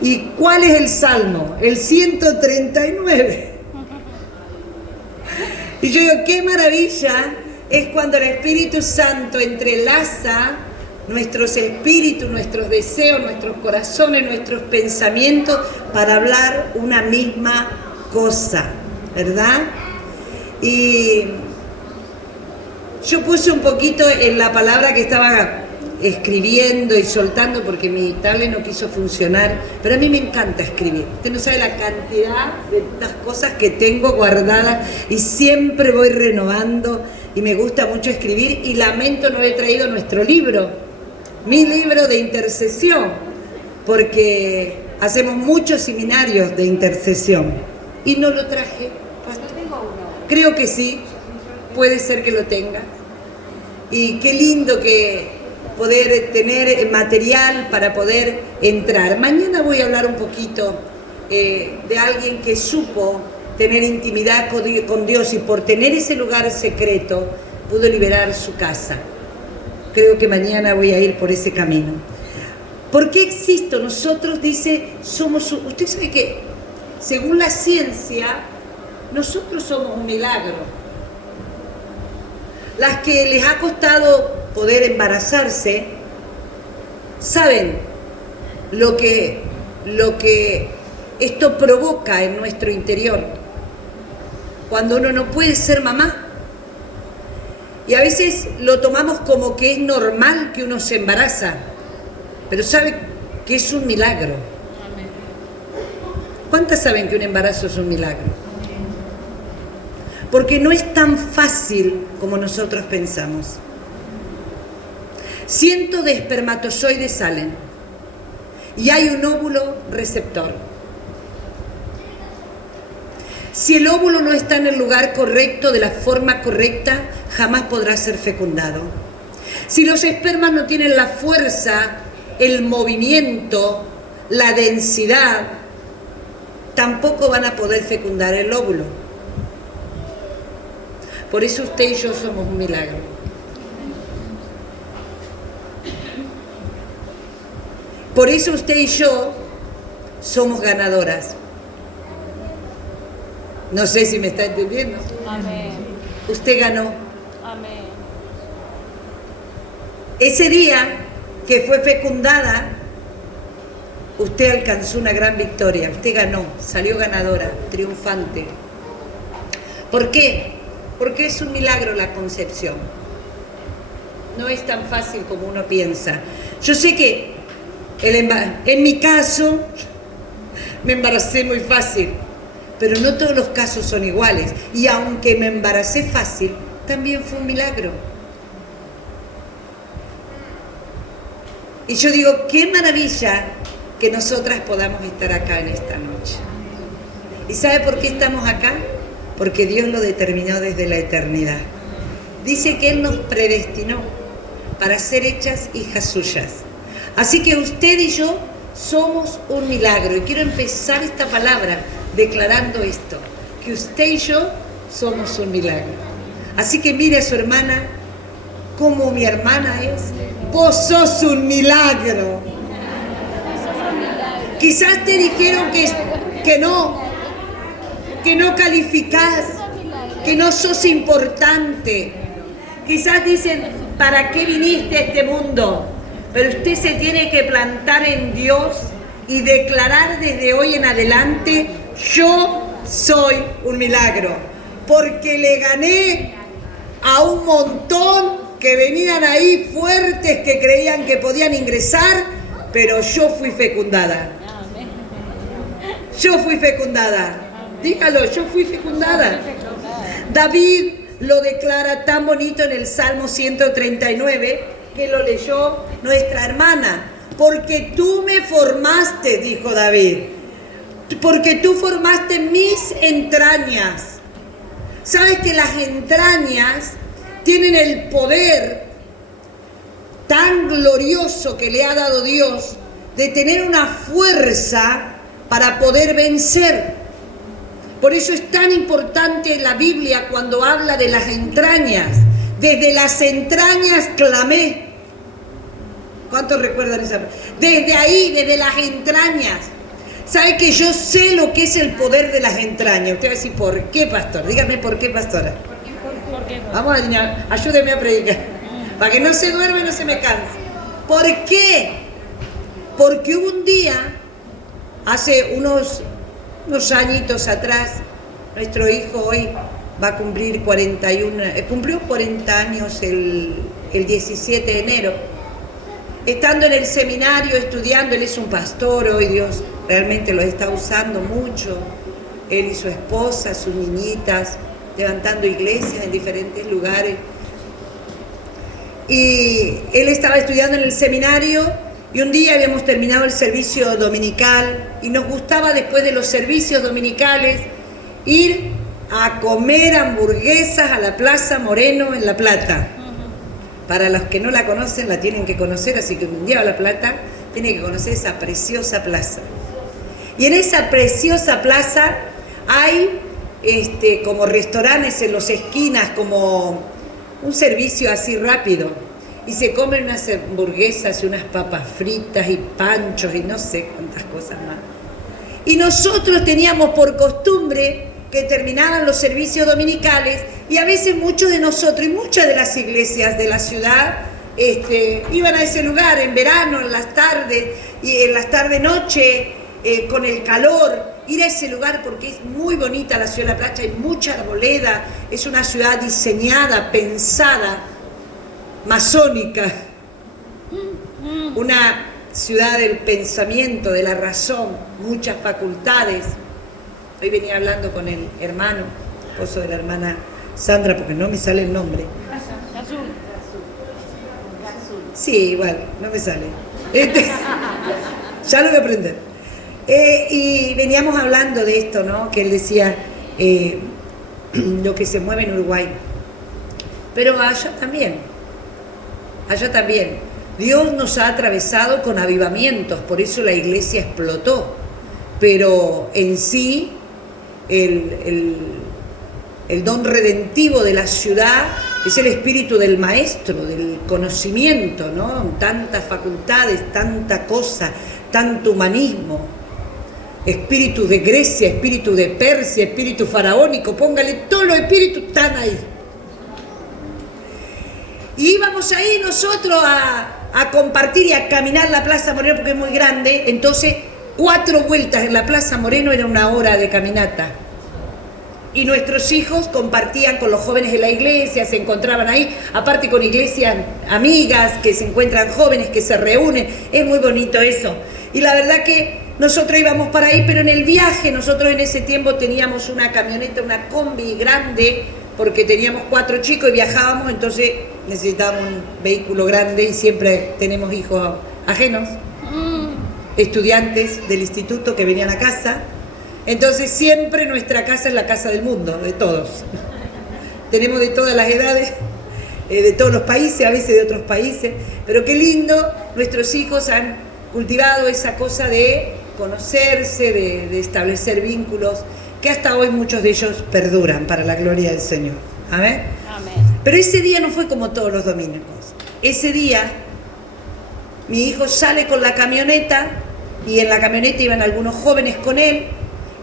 ¿Y cuál es el salmo? El 139. Y yo digo, qué maravilla es cuando el Espíritu Santo entrelaza nuestros espíritus, nuestros deseos, nuestros corazones, nuestros pensamientos para hablar una misma cosa, ¿verdad? Y yo puse un poquito en la palabra que estaba escribiendo y soltando porque mi tablet no quiso funcionar, pero a mí me encanta escribir. Usted no sabe la cantidad de las cosas que tengo guardadas y siempre voy renovando y me gusta mucho escribir y lamento no haber traído nuestro libro, mi libro de intercesión, porque hacemos muchos seminarios de intercesión y no lo traje. Creo que sí, puede ser que lo tenga. Y qué lindo que poder tener material para poder entrar. Mañana voy a hablar un poquito de alguien que supo tener intimidad con Dios y por tener ese lugar secreto pudo liberar su casa. Creo que mañana voy a ir por ese camino. ¿Por qué existo? Nosotros, dice, somos... Usted sabe que, según la ciencia, nosotros somos un milagro. Las que les ha costado poder embarazarse, saben lo que esto provoca en nuestro interior. Cuando uno no puede ser mamá. Y a veces lo tomamos como que es normal que uno se embaraza. Pero sabe que es un milagro. ¿Cuántas saben que un embarazo es un milagro? Porque no es tan fácil como nosotros pensamos. Cientos de espermatozoides salen y hay un óvulo receptor. Si el óvulo no está en el lugar correcto, de la forma correcta, jamás podrá ser fecundado. Si los espermas no tienen la fuerza, el movimiento, la densidad, tampoco van a poder fecundar el óvulo. Por eso usted y yo somos un milagro. Por eso usted y yo somos ganadoras. No sé si me está entendiendo. Amén. Usted ganó. Amén. Ese día que fue fecundada, usted alcanzó una gran victoria. Usted ganó, salió ganadora, triunfante. ¿Por qué? Porque es un milagro la concepción. No es tan fácil como uno piensa. Yo sé que en mi caso me embaracé muy fácil, pero no todos los casos son iguales. Y aunque me embaracé fácil, también fue un milagro. Y yo digo, qué maravilla que nosotras podamos estar acá en esta noche. ¿Y sabe por qué estamos acá? Porque Dios lo determinó desde la eternidad. Dice que Él nos predestinó para ser hechas hijas suyas. Así que usted y yo somos un milagro. Y quiero empezar esta palabra declarando esto, que usted y yo somos un milagro. Así que mire a su hermana, como mi hermana es. Vos sos un milagro. Quizás te dijeron que no calificás, que no sos importante. Quizás dicen, ¿para qué viniste a este mundo? Pero usted se tiene que plantar en Dios y declarar desde hoy en adelante, yo soy un milagro, porque le gané a un montón que venían ahí fuertes, que creían que podían ingresar, pero yo fui fecundada. Yo fui fecundada. Dígalo, yo fui fecundada. David lo declara tan bonito en el Salmo 139, que lo leyó nuestra hermana. Porque tú me formaste, dijo David. Porque tú formaste mis entrañas. ¿Sabes que las entrañas tienen el poder tan glorioso que le ha dado Dios de tener una fuerza para poder vencer? Por eso es tan importante la Biblia cuando habla de las entrañas. Desde las entrañas clamé. ¿Cuántos recuerdan esa? Desde ahí, desde las entrañas. sabe que yo sé lo que es el poder de las entrañas. Usted va a decir, ¿por qué, pastor? Dígame por qué, pastora. ¿Por qué? Vamos a adivinar, ayúdeme a predicar. Para que no se duerma y no se me canse. ¿Por qué? Porque hubo un día, hace unos añitos atrás, nuestro hijo hoy va a cumplir 41, cumplió 40 años el 17 de enero. Estando en el seminario, estudiando, él es un pastor, hoy Dios realmente lo está usando mucho, él y su esposa, sus niñitas, levantando iglesias en diferentes lugares. Y él estaba estudiando en el seminario y un día habíamos terminado el servicio dominical y nos gustaba después de los servicios dominicales ir a comer hamburguesas a la Plaza Moreno en La Plata. Para los que no la conocen, la tienen que conocer, así que un día va a La Plata, tienen que conocer esa preciosa plaza. Y en esa preciosa plaza hay como restaurantes en las esquinas, como un servicio así rápido. Y se comen unas hamburguesas y unas papas fritas y panchos y no sé cuántas cosas más. Y nosotros teníamos por costumbre que terminaban los servicios dominicales y a veces muchos de nosotros y muchas de las iglesias de la ciudad iban a ese lugar en verano, en las tardes y en las tarde-noche con el calor, ir a ese lugar porque es muy bonita la ciudad de La Plata, hay mucha arboleda, es una ciudad diseñada, pensada, masónica, una ciudad del pensamiento, de la razón, muchas facultades. Hoy venía hablando con el hermano, esposo de la hermana Sandra, porque no me sale el nombre. Sí, igual, no me sale. Ya lo voy a aprender. Y veníamos hablando de esto, ¿no? Que él decía lo que se mueve en Uruguay. Pero allá también. Dios nos ha atravesado con avivamientos, por eso la iglesia explotó. Pero en sí, el don redentivo de la ciudad es el espíritu del maestro, del conocimiento, ¿no? Tantas facultades, tanta cosa, tanto humanismo. Espíritu de Grecia, espíritu de Persia, espíritu faraónico, póngale todos los espíritus, están ahí. Y íbamos ahí nosotros a compartir y a caminar la Plaza Moreno porque es muy grande, entonces 4 vueltas en la Plaza Moreno era 1 hora de caminata. Y nuestros hijos compartían con los jóvenes de la iglesia, se encontraban ahí, aparte con iglesias amigas, que se encuentran jóvenes, que se reúnen, es muy bonito eso. Y la verdad que nosotros íbamos para ahí, pero en el viaje, nosotros en ese tiempo teníamos una camioneta, una combi grande, porque teníamos 4 chicos y viajábamos, entonces necesitábamos un vehículo grande y siempre tenemos hijos ajenos, estudiantes del instituto que venían a casa. Entonces siempre nuestra casa es la casa del mundo, de todos. Tenemos de todas las edades, de todos los países, a veces de otros países, pero qué lindo, nuestros hijos han cultivado esa cosa de conocerse, de establecer vínculos, que hasta hoy muchos de ellos perduran para la gloria del Señor. Amén. Amén. Pero ese día no fue como todos los domingos. Ese día mi hijo sale con la camioneta y en la camioneta iban algunos jóvenes con él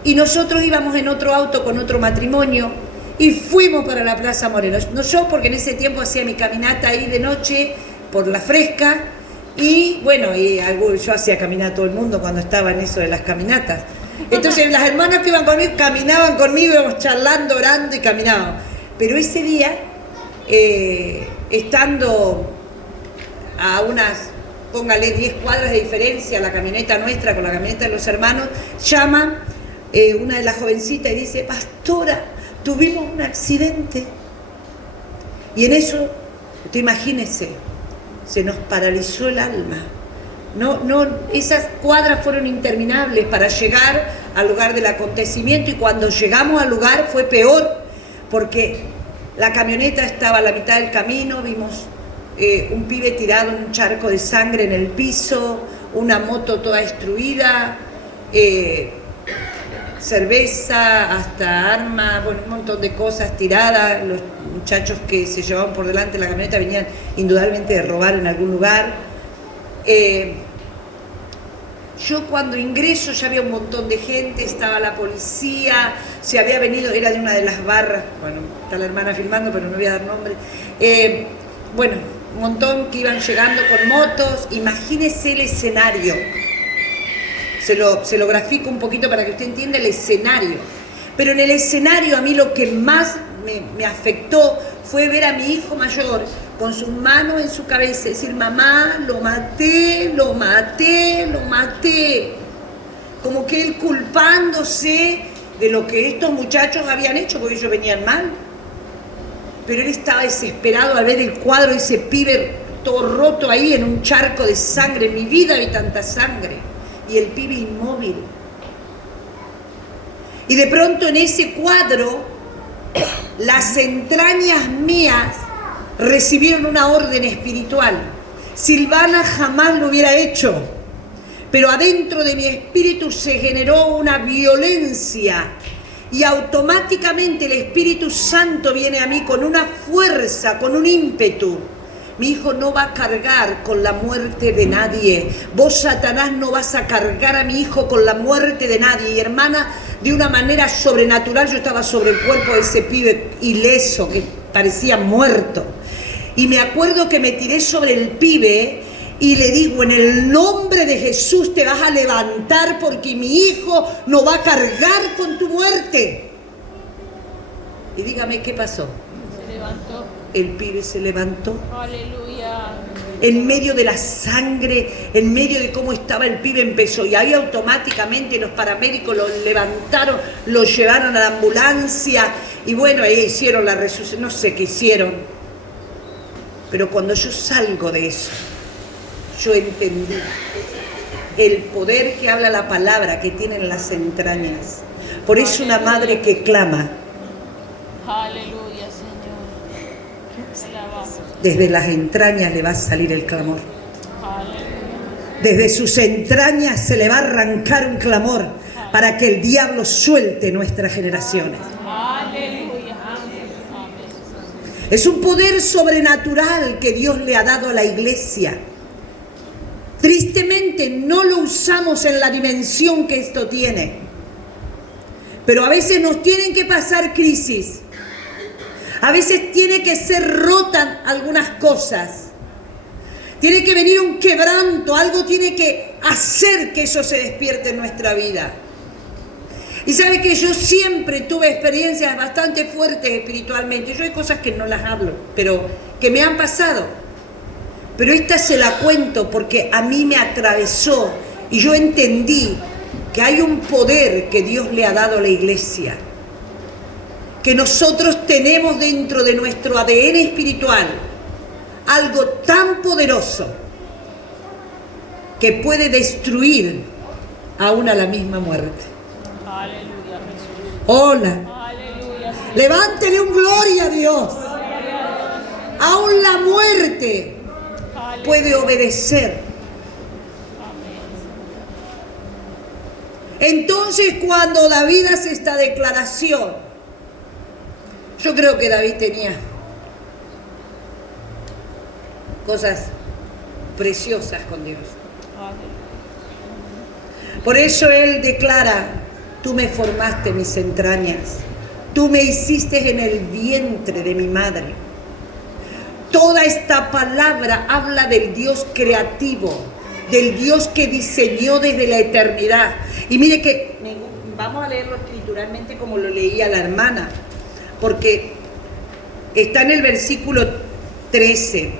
y nosotros íbamos en otro auto con otro matrimonio y fuimos para la Plaza Moreno. No yo, porque en ese tiempo hacía mi caminata ahí de noche por la fresca y bueno, yo hacía caminar a todo el mundo cuando estaba en eso de las caminatas. Entonces las hermanas que iban conmigo caminaban conmigo, íbamos charlando, orando y caminaban. Pero ese día, estando a unas, póngale 10 cuadras de diferencia, la camioneta nuestra con la camioneta de los hermanos, llama una de las jovencitas y dice, pastora, tuvimos un accidente. Y en eso, usted imagínese, se nos paralizó el alma. Esas cuadras fueron interminables para llegar al lugar del acontecimiento y cuando llegamos al lugar fue peor porque la camioneta estaba a la mitad del camino, vimos un pibe tirado en un charco de sangre en el piso, una moto toda destruida, cerveza, hasta armas, bueno, un montón de cosas tiradas. Los muchachos que se llevaban por delante la camioneta venían indudablemente de robar en algún lugar. Yo cuando ingreso ya había un montón de gente, estaba la policía, se había venido, era de una de las barras, bueno, está la hermana filmando, pero no voy a dar nombre. Bueno, un montón que iban llegando con motos. Imagínese el escenario. Se lo grafico un poquito para que usted entienda el escenario. Pero en el escenario a mí lo que más me afectó fue ver a mi hijo mayor con sus manos en su cabeza, decir, mamá, lo maté, lo maté, lo maté. Como que él culpándose de lo que estos muchachos habían hecho, porque ellos venían mal. Pero él estaba desesperado al ver el cuadro de ese pibe todo roto ahí en un charco de sangre. En mi vida vi tanta sangre. Y el pibe inmóvil. Y de pronto en ese cuadro, las entrañas mías recibieron una orden espiritual. Silvana jamás lo hubiera hecho, pero adentro de mi espíritu se generó una violencia y automáticamente el Espíritu Santo viene a mí con una fuerza, con un ímpetu. Mi hijo no va a cargar con la muerte de nadie. Vos, Satanás, no vas a cargar a mi hijo con la muerte de nadie. Y hermana, de una manera sobrenatural, yo estaba sobre el cuerpo de ese pibe ileso, que parecía muerto. Y me acuerdo que me tiré sobre el pibe y le digo, en el nombre de Jesús te vas a levantar porque mi hijo no va a cargar con tu muerte. Y dígame, ¿qué pasó? Se levantó. El pibe se levantó. Aleluya. En medio de la sangre, en medio de cómo estaba el pibe empezó. Y ahí automáticamente los paramédicos lo levantaron, lo llevaron a la ambulancia. Y bueno, ahí hicieron la resucitación, no sé qué hicieron. Pero cuando yo salgo de eso, yo entendí el poder que habla la palabra que tienen las entrañas. Por eso una madre que clama. Aleluya, Señor. Alabamos. Desde las entrañas le va a salir el clamor. Aleluya. Desde sus entrañas se le va a arrancar un clamor para que el diablo suelte nuestras generaciones. Aleluya. Amén. Es un poder sobrenatural que Dios le ha dado a la iglesia. Tristemente no lo usamos en la dimensión que esto tiene. Pero a veces nos tienen que pasar crisis. A veces tiene que ser rotas algunas cosas. Tiene que venir un quebranto, algo tiene que hacer que eso se despierte en nuestra vida. Y sabe que yo siempre tuve experiencias bastante fuertes espiritualmente. Yo hay cosas que no las hablo, pero que me han pasado. Pero esta se la cuento porque a mí me atravesó y yo entendí que hay un poder que Dios le ha dado a la iglesia. Que nosotros tenemos dentro de nuestro ADN espiritual algo tan poderoso que puede destruir aún a la misma muerte. Aleluya, Jesús. Hola. Aleluya. Levántele un gloria a Dios. Aún la muerte puede obedecer. Entonces, cuando David hace esta declaración, yo creo que David tenía cosas preciosas con Dios. Por eso él declara, tú me formaste mis entrañas, tú me hiciste en el vientre de mi madre. Toda esta palabra habla del Dios creativo, del Dios que diseñó desde la eternidad. Y mire que vamos a leerlo escrituralmente como lo leía la hermana, porque está en el versículo 13.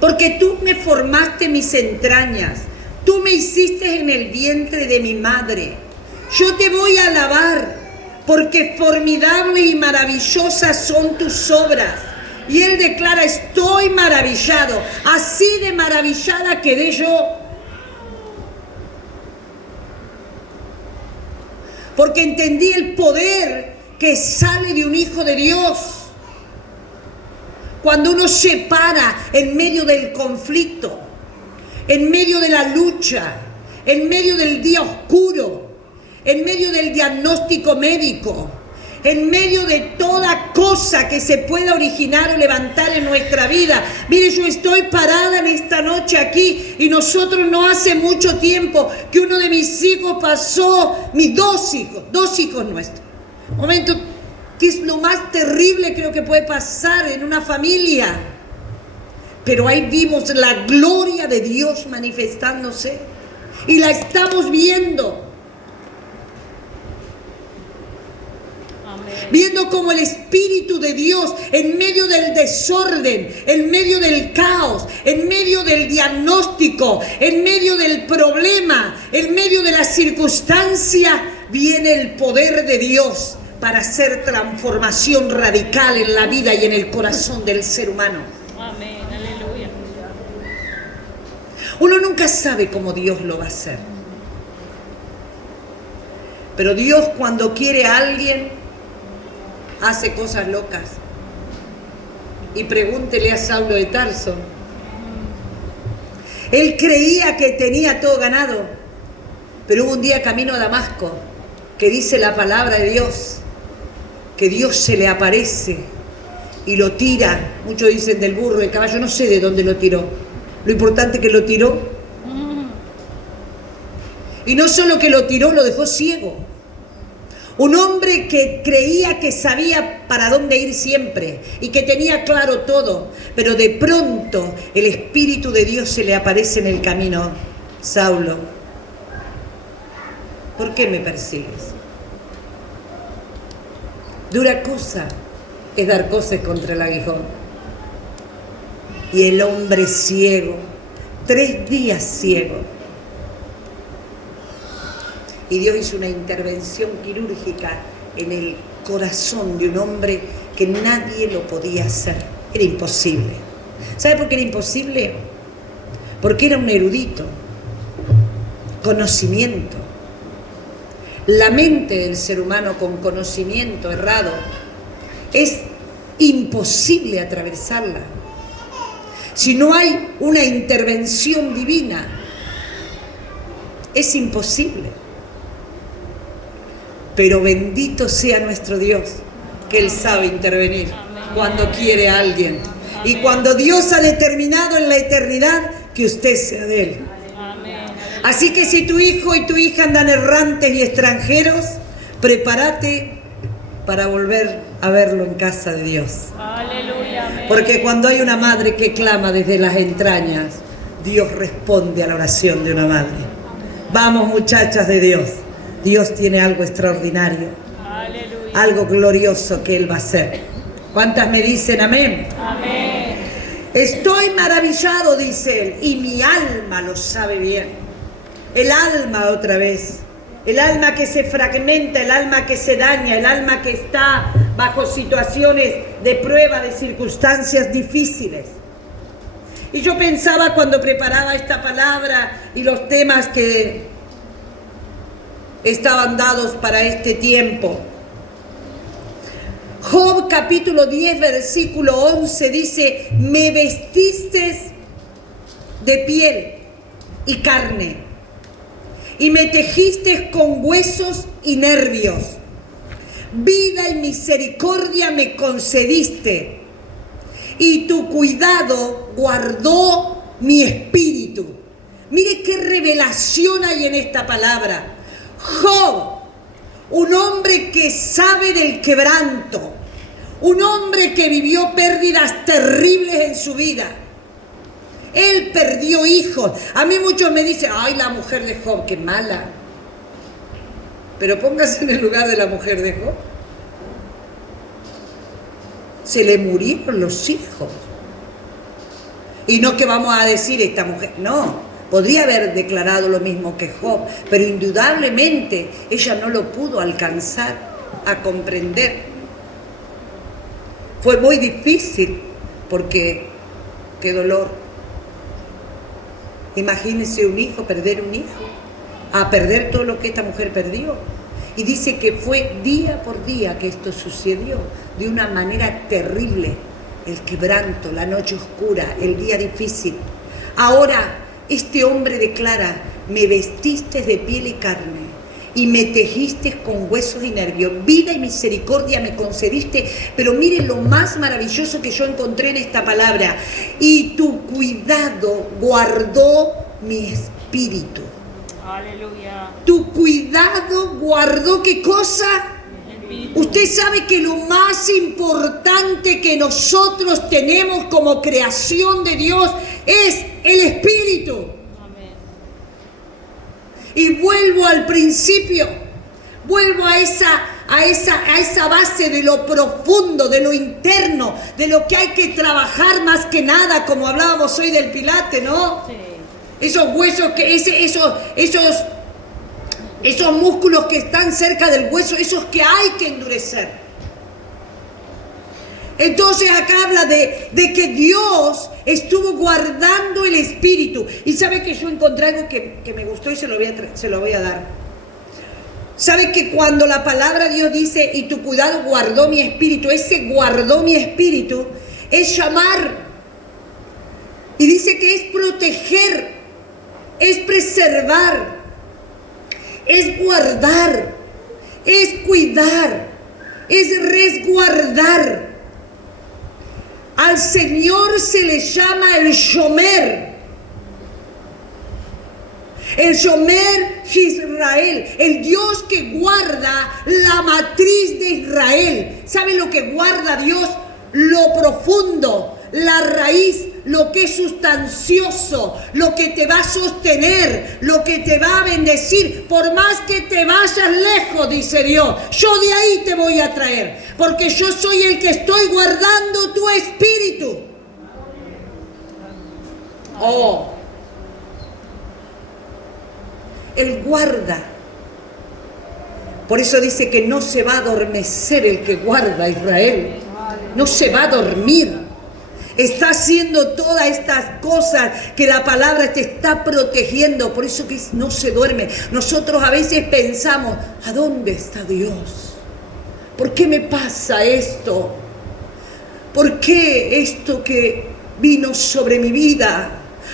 Porque tú me formaste mis entrañas, tú me hiciste en el vientre de mi madre. Yo te voy a alabar, porque formidables y maravillosas son tus obras. Y él declara, estoy maravillado, así de maravillada quedé yo. Porque entendí el poder que sale de un hijo de Dios. Cuando uno se para en medio del conflicto, en medio de la lucha, en medio del día oscuro, en medio del diagnóstico médico, en medio de toda cosa que se pueda originar o levantar en nuestra vida. Mire, yo estoy parada en esta noche aquí y nosotros no hace mucho tiempo que uno de mis hijos pasó, mis dos hijos nuestros. Momento que es lo más terrible creo que puede pasar en una familia. Pero ahí vimos la gloria de Dios manifestándose y la estamos viendo. Viendo como el Espíritu de Dios en medio del desorden, en medio del caos, en medio del diagnóstico, en medio del problema, en medio de la circunstancia, viene el poder de Dios para hacer transformación radical en la vida y en el corazón del ser humano. Amén, aleluya. Uno nunca sabe cómo Dios lo va a hacer. Pero Dios, cuando quiere a alguien, hace cosas locas. Y pregúntele a Saulo de Tarso. Él creía que tenía todo ganado, pero hubo un día camino a Damasco que dice la palabra de Dios, que Dios se le aparece y lo tira. Muchos dicen del burro, del caballo, no sé de dónde lo tiró. Lo importante es que lo tiró. Y no solo que lo tiró, lo dejó ciego. Un hombre que creía que sabía para dónde ir siempre y que tenía claro todo, pero de pronto el Espíritu de Dios se le aparece en el camino. Saulo, ¿por qué me persigues? Dura cosa es dar cosas contra el aguijón. Y el hombre ciego, 3 días ciego. Y Dios hizo una intervención quirúrgica en el corazón de un hombre que nadie lo podía hacer. Era imposible. ¿Sabe por qué era imposible? Porque era un erudito. Conocimiento. La mente del ser humano con conocimiento errado es imposible atravesarla. Si no hay una intervención divina, es imposible. Pero bendito sea nuestro Dios, que Él sabe intervenir cuando quiere a alguien. Y cuando Dios ha determinado en la eternidad que usted sea de Él. Así que si tu hijo y tu hija andan errantes y extranjeros, prepárate para volver a verlo en casa de Dios. Porque cuando hay una madre que clama desde las entrañas, Dios responde a la oración de una madre. Vamos, muchachas de Dios. Dios tiene algo extraordinario, algo glorioso que Él va a hacer. ¿Cuántas me dicen amén? Amén. Estoy maravillado, dice Él, y mi alma lo sabe bien. El alma otra vez, el alma que se fragmenta, el alma que se daña, el alma que está bajo situaciones de prueba, de circunstancias difíciles. Y yo pensaba cuando preparaba esta palabra y los temas que estaban dados para este tiempo. Job capítulo 10 versículo 11 dice: me vestiste de piel y carne y me tejiste con huesos y nervios. Vida y misericordia me concediste y tu cuidado guardó mi espíritu. Mire qué revelación hay en esta palabra. Job, un hombre que sabe del quebranto, un hombre que vivió pérdidas terribles en su vida. Él perdió hijos. A mí muchos me dicen: ay, la mujer de Job, qué mala. Pero póngase en el lugar de la mujer de Job. Se le murieron los hijos. Y no que vamos a decir esta mujer, no. Podría haber declarado lo mismo que Job, pero indudablemente ella no lo pudo alcanzar a comprender. Fue muy difícil porque qué dolor. Imagínense un hijo, perder un hijo, a perder todo lo que esta mujer perdió. Y dice que fue día por día que esto sucedió, de una manera terrible. El quebranto, la noche oscura, el día difícil. Ahora, este hombre declara: me vestiste de piel y carne y me tejiste con huesos y nervios. Vida y misericordia me concediste, pero miren lo más maravilloso que yo encontré en esta palabra. Y tu cuidado guardó mi espíritu. Aleluya. Tu cuidado guardó, ¿qué cosa? Usted sabe que lo más importante que nosotros tenemos como creación de Dios es el espíritu. Amén. Y vuelvo al principio, vuelvo a esa base de lo profundo, de lo interno, de lo que hay que trabajar más que nada, como hablábamos hoy del Pilates, ¿no? Sí. Esos huesos, esos músculos que están cerca del hueso, esos que hay que endurecer. Entonces acá habla de que Dios estuvo guardando el espíritu. Y sabe que yo encontré algo que me gustó y se lo voy a dar. Sabe que cuando la palabra de Dios dice, y tu cuidado guardó mi espíritu, ese guardó mi espíritu es llamar. Y dice que es proteger, es preservar, es guardar, es cuidar, es resguardar. Al Señor se le llama el Shomer. El Shomer Israel, el Dios que guarda la matriz de Israel. ¿Sabe lo que guarda Dios? Lo profundo, la raíz, lo que es sustancioso, lo que te va a sostener, lo que te va a bendecir. Por más que te vayas lejos, dice Dios, yo de ahí te voy a traer, porque yo soy el que estoy guardando tu espíritu. Oh, Él guarda. Por eso dice que no se va a adormecer el que guarda a Israel. No se va a dormir. Está haciendo todas estas cosas que la palabra te está protegiendo. Por eso que no se duerme. Nosotros a veces pensamos, ¿a dónde está Dios? ¿Por qué me pasa esto? ¿Por qué esto que vino sobre mi vida?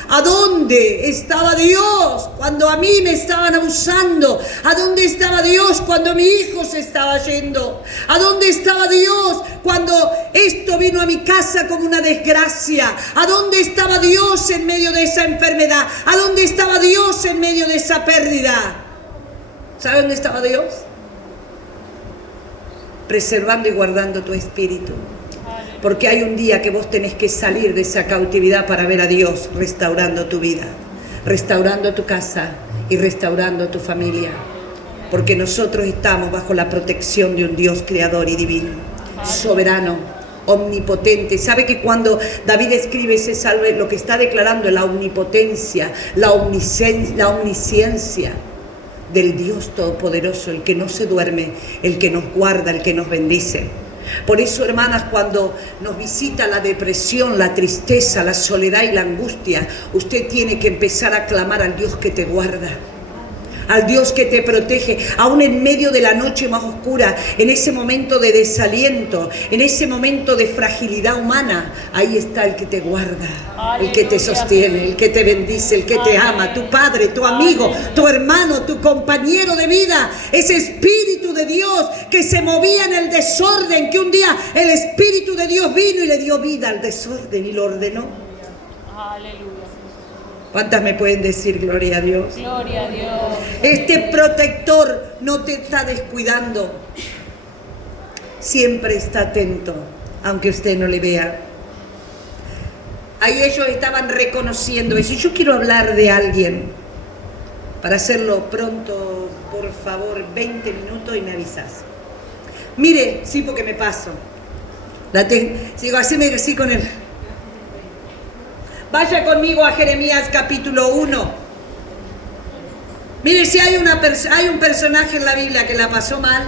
¿A dónde estaba Dios cuando a mí me estaban abusando? ¿A dónde estaba Dios cuando mi hijo se estaba yendo? ¿A dónde estaba Dios cuando esto vino a mi casa como una desgracia? ¿A dónde estaba Dios en medio de esa enfermedad? ¿A dónde estaba Dios en medio de esa pérdida? ¿Sabe dónde estaba Dios? Preservando y guardando tu espíritu. Porque hay un día que vos tenés que salir de esa cautividad para ver a Dios restaurando tu vida, restaurando tu casa y restaurando tu familia. Porque nosotros estamos bajo la protección de un Dios creador y divino, soberano, omnipotente. ¿Sabe que cuando David escribe ese salve, lo que está declarando es la omnipotencia, la omnisciencia del Dios Todopoderoso, el que no se duerme, el que nos guarda, el que nos bendice? Por eso, hermanas, cuando nos visita la depresión, la tristeza, la soledad y la angustia, usted tiene que empezar a clamar al Dios que te guarda, al Dios que te protege, aún en medio de la noche más oscura, en ese momento de desaliento, en ese momento de fragilidad humana. Ahí está el que te guarda, el que te sostiene, el que te bendice, el que te ama, tu padre, tu amigo, tu hermano, tu compañero de vida, ese Espíritu de Dios que se movía en el desorden, que un día el Espíritu de Dios vino y le dio vida al desorden y lo ordenó. Aleluya. ¿Cuántas me pueden decir gloria a Dios? Gloria a Dios. Este protector no te está descuidando. Siempre está atento, aunque usted no le vea. Ahí ellos estaban reconociendo eso. Y yo quiero hablar de alguien. Para hacerlo pronto, por favor, 20 minutos y me avisas. Mire, sí, porque me paso. Sigo así con él. Vaya conmigo a Jeremías capítulo 1. Mire, si hay un personaje en la Biblia que la pasó mal.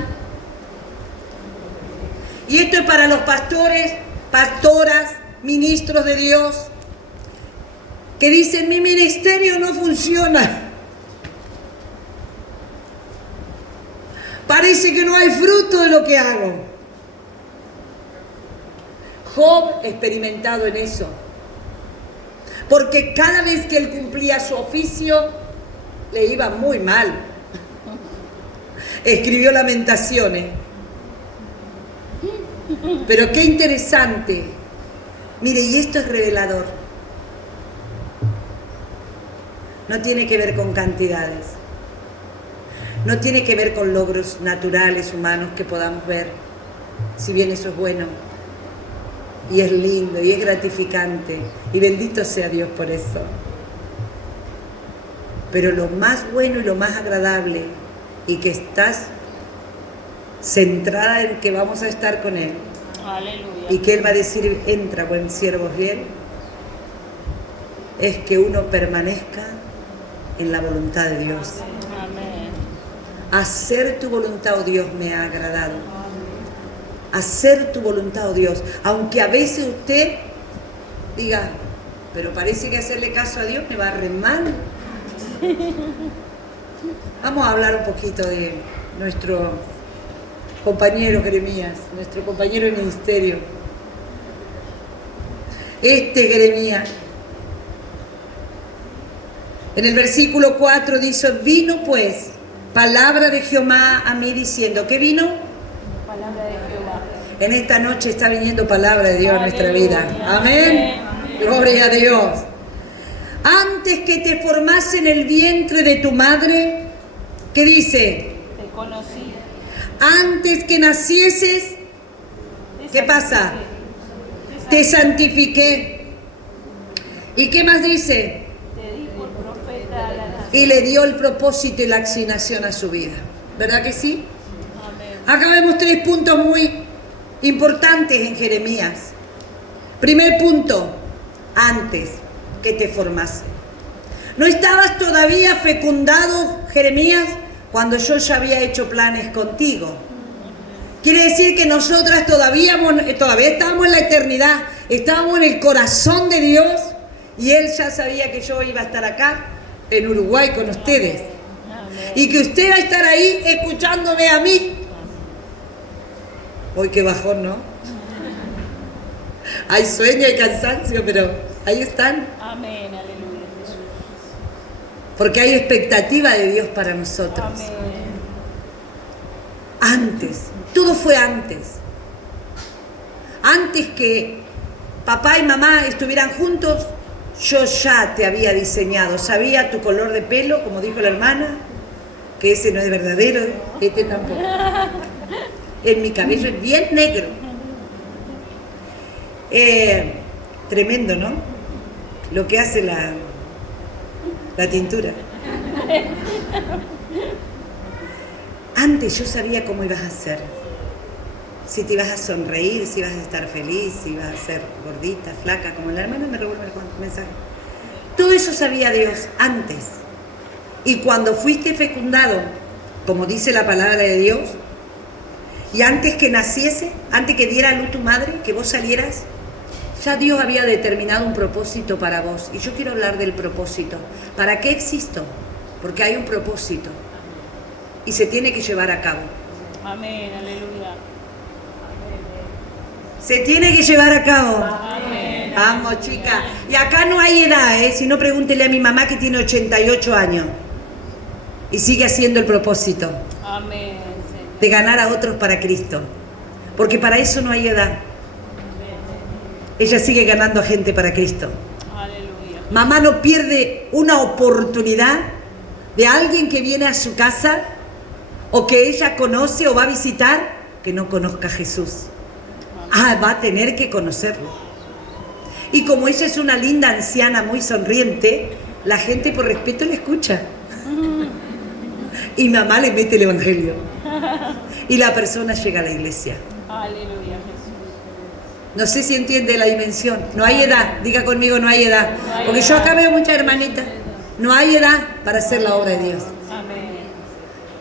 Y esto es para los pastores, pastoras, ministros de Dios, que dicen, mi ministerio no funciona. Parece que no hay fruto de lo que hago. Job experimentado en eso. Porque cada vez que él cumplía su oficio, le iba muy mal. escribió Lamentaciones. Pero qué interesante. Mire, y esto es revelador. No tiene que ver con cantidades. No tiene que ver con logros naturales, humanos que podamos ver. Si bien eso es bueno. Y es lindo, y es gratificante. Y bendito sea Dios por eso. Pero lo más bueno y lo más agradable, y que estás centrada en que vamos a estar con Él. Aleluya. Y que Él va a decir, entra, buen siervo fiel, es que uno permanezca en la voluntad de Dios. Amén. Hacer tu voluntad, oh Dios, me ha agradado. Hacer tu voluntad, oh Dios. Aunque a veces usted diga, pero parece que hacerle caso a Dios me va a re mal. Vamos a hablar un poquito de nuestro compañero Jeremías, nuestro compañero de ministerio. Jeremías, en el versículo 4 dice, vino pues palabra de Jehová a mí diciendo, ¿qué vino? Palabra de Jehová. En esta noche está viniendo palabra de Dios a nuestra Aleluya. vida. Amén. Gloria a Dios. Antes que te formase en el vientre de tu madre, ¿qué dice? Te conocí. Antes que nacieses, ¿qué pasa? Te santifiqué. ¿Y qué más dice? Te di por profeta a la nación. Y le dio el propósito y la asignación a su vida. ¿Verdad que sí? Amén. Acá vemos 3 puntos muy importantes en Jeremías. Primer punto, antes que te formase. ¿No estabas todavía fecundado, Jeremías, cuando yo ya había hecho planes contigo? Quiere decir que nosotras todavía estábamos en la eternidad, estábamos en el corazón de Dios, y Él ya sabía que yo iba a estar acá, en Uruguay, con ustedes. Amén. Y que usted va a estar ahí escuchándome a mí. Hoy qué bajón, ¿no? Hay sueño, hay cansancio, pero ahí están. Amén. Aleluya, Jesús. Porque hay expectativa de Dios para nosotros. Amén. Antes, todo fue antes. Antes que papá y mamá estuvieran juntos, yo ya te había diseñado. Sabía tu color de pelo, como dijo la hermana, que ese no es verdadero, este tampoco. En mi cabello es bien negro. Tremendo, ¿no? Lo que hace la tintura. Antes yo sabía cómo ibas a ser. Si te ibas a sonreír, si ibas a estar feliz, si ibas a ser gordita, flaca, como la hermana me revuelve el mensaje. Todo eso sabía Dios antes. Y cuando fuiste fecundado, como dice la palabra de Dios, y antes que naciese, antes que diera a luz tu madre, que vos salieras, ya Dios había determinado un propósito para vos. Y yo quiero hablar del propósito. ¿Para qué existo? Porque hay un propósito. Y se tiene que llevar a cabo. Amén. Aleluya. Se tiene que llevar a cabo. Amén. Vamos, chica. Y acá no hay edad, ¿eh? Si no, pregúntele a mi mamá que tiene 88 años. Y sigue haciendo el propósito Amén. de ganar a otros para Cristo. Porque para eso no hay edad. Ella sigue ganando a gente para Cristo. Aleluya. Mamá no pierde una oportunidad de alguien que viene a su casa o que ella conoce o va a visitar que no conozca a Jesús. Va a tener que conocerlo. Y como ella es una linda anciana muy sonriente, la gente por respeto le escucha. Y mamá le mete el evangelio. Y la persona llega a la iglesia. Aleluya, Jesús. No sé si entiende la dimensión. No hay edad. Diga conmigo, no hay edad. Porque yo acá veo muchas hermanitas. No hay edad para hacer la obra de Dios. Amén.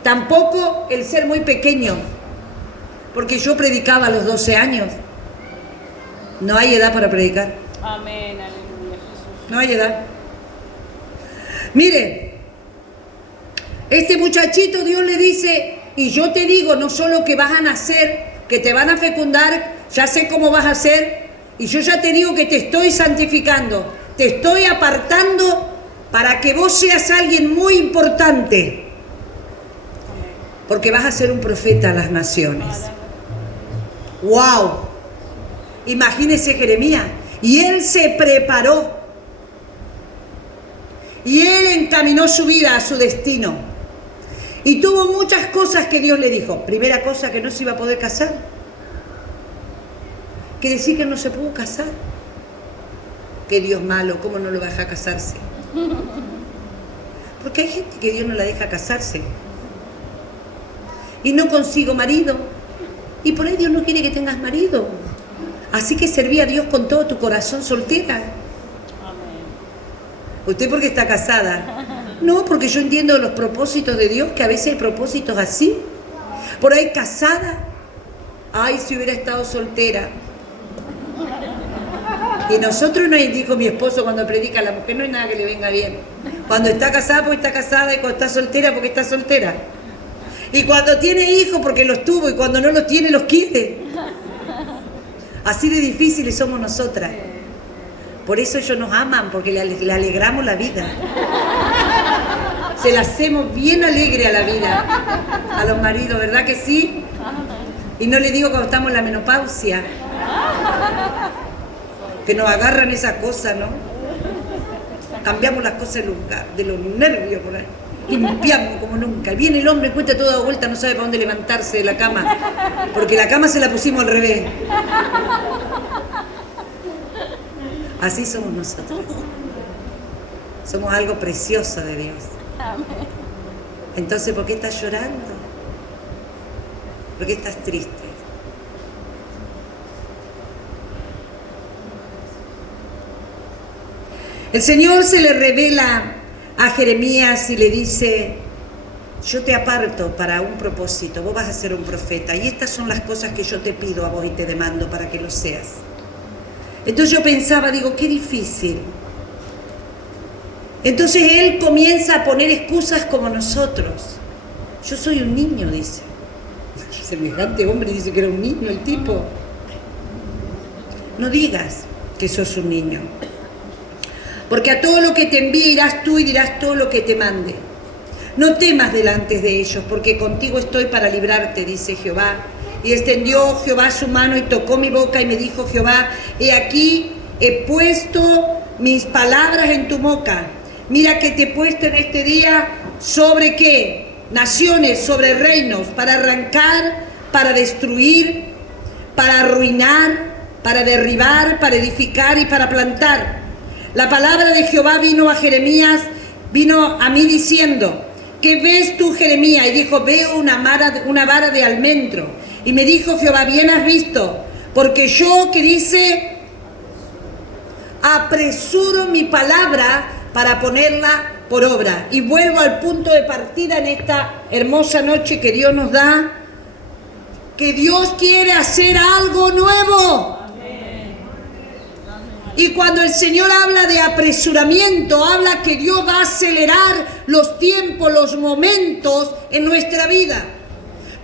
Tampoco el ser muy pequeño. Porque yo predicaba a los 12 años. No hay edad para predicar. Amén. Aleluya, Jesús. No hay edad. Mire, este muchachito Dios le dice, y yo te digo, no solo que vas a nacer, que te van a fecundar, ya sé cómo vas a ser, y yo ya te digo que te estoy santificando, te estoy apartando para que vos seas alguien muy importante. porque vas a ser un profeta a las naciones. ¡Wow! Imagínese Jeremías. Y él se preparó. Y él encaminó su vida a su destino. Y tuvo muchas cosas que Dios le dijo. Primera cosa, que no se iba a poder casar. Que decir que no se pudo casar. Que Dios malo, ¿cómo no lo va a dejar casarse? Porque hay gente que Dios no la deja casarse. Y no consigo marido. Y por ahí Dios no quiere que tengas marido. Así que serví a Dios con todo tu corazón, soltera. ¿Usted por qué está casada? No, porque yo entiendo los propósitos de Dios, que a veces hay propósitos así. Por ahí casada. Ay, si hubiera estado soltera. Y nosotros nos dijo mi esposo cuando predica, a la mujer no hay nada que le venga bien. Cuando está casada porque está casada, y cuando está soltera porque está soltera. Y cuando tiene hijos porque los tuvo, y cuando no los tiene los quiere. Así de difíciles somos nosotras. Por eso ellos nos aman, porque le alegramos la vida. Se la hacemos bien alegre a la vida, a los maridos, ¿verdad que sí? Y no le digo cuando estamos en la menopausia, que nos agarran esas cosas, ¿no? Cambiamos las cosas de los nervios por ahí. Limpiamos como nunca. Y viene el hombre, cuenta toda vuelta, no sabe para dónde levantarse de la cama, porque la cama se la pusimos al revés. Así somos nosotros. Somos algo precioso de Dios. Entonces, ¿por qué estás llorando? ¿Por qué estás triste? El Señor se le revela a Jeremías y le dice: yo te aparto para un propósito, vos vas a ser un profeta, y estas son las cosas que yo te pido a vos y te demando para que lo seas. Entonces yo pensaba, digo, qué difícil. Entonces él comienza a poner excusas como nosotros. Yo soy un niño, dice. Semejante hombre dice que era un niño el tipo. No digas que sos un niño. Porque a todo lo que te envíe irás tú y dirás todo lo que te mande. No temas delante de ellos, porque contigo estoy para librarte, dice Jehová. Y extendió Jehová su mano y tocó mi boca y me dijo Jehová: he aquí, he puesto mis palabras en tu boca. Mira que te he puesto en este día sobre qué, naciones, sobre reinos, para arrancar, para destruir, para arruinar, para derribar, para edificar y para plantar. La palabra de Jehová vino a Jeremías, vino a mí diciendo: ¿qué ves tú, Jeremías? Y dijo: veo una vara de almendro. Y me dijo Jehová: bien has visto, porque yo, que dice, apresuro mi palabra para ponerla por obra. Y vuelvo al punto de partida en esta hermosa noche que Dios nos da, que Dios quiere hacer algo nuevo. Y cuando el Señor habla de apresuramiento, habla que Dios va a acelerar los tiempos, los momentos en nuestra vida.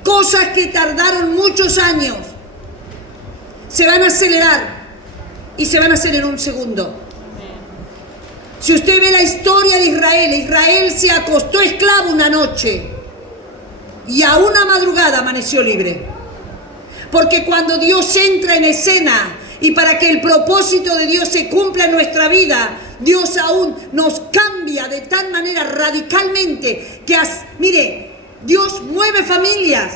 Cosas que tardaron muchos años se van a acelerar y se van a hacer en un segundo. Si usted ve la historia de Israel, Israel se acostó esclavo una noche y a una madrugada amaneció libre. Porque cuando Dios entra en escena y para que el propósito de Dios se cumpla en nuestra vida, Dios aún nos cambia de tal manera radicalmente que, mire, Dios mueve familias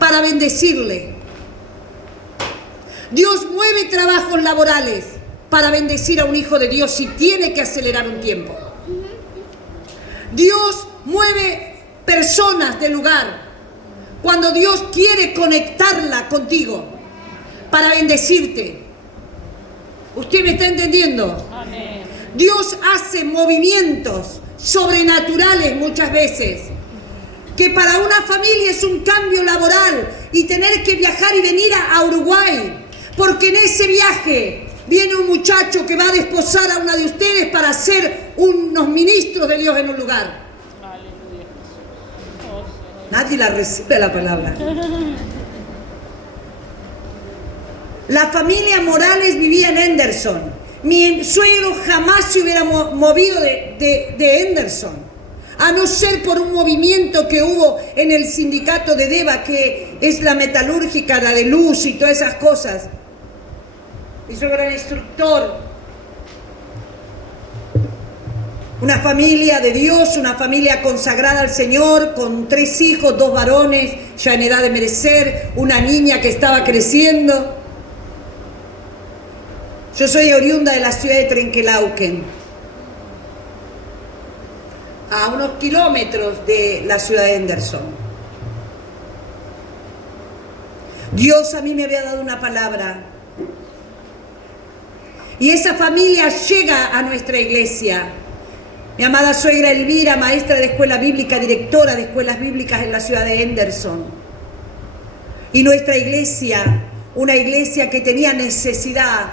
para bendecirle. Dios mueve trabajos laborales para bendecir a un hijo de Dios si tiene que acelerar un tiempo. Dios mueve personas del lugar cuando Dios quiere conectarla contigo para bendecirte. ¿Usted me está entendiendo? Amén. Dios hace movimientos sobrenaturales muchas veces, que para una familia es un cambio laboral y tener que viajar y venir a Uruguay, porque en ese viaje viene un muchacho que va a desposar a una de ustedes para ser unos ministros de Dios en un lugar. Aleluya. Nadie la recibe la palabra. La familia Morales vivía en Henderson. Mi suegro jamás se hubiera movido de Henderson. a no ser por un movimiento que hubo en el sindicato de Deva, que es la metalúrgica, la de luz y todas esas cosas. Y yo era instructor. Una familia de Dios, una familia consagrada al Señor, con 3 hijos, 2 varones, ya en edad de merecer, una niña que estaba creciendo. Yo soy oriunda de la ciudad de Trenquelauquen, a unos kilómetros de la ciudad de Henderson. Dios a mí me había dado una palabra. Y esa familia llega a nuestra iglesia. Mi amada suegra Elvira, maestra de escuela bíblica, directora de escuelas bíblicas en la ciudad de Henderson. Y nuestra iglesia, una iglesia que tenía necesidad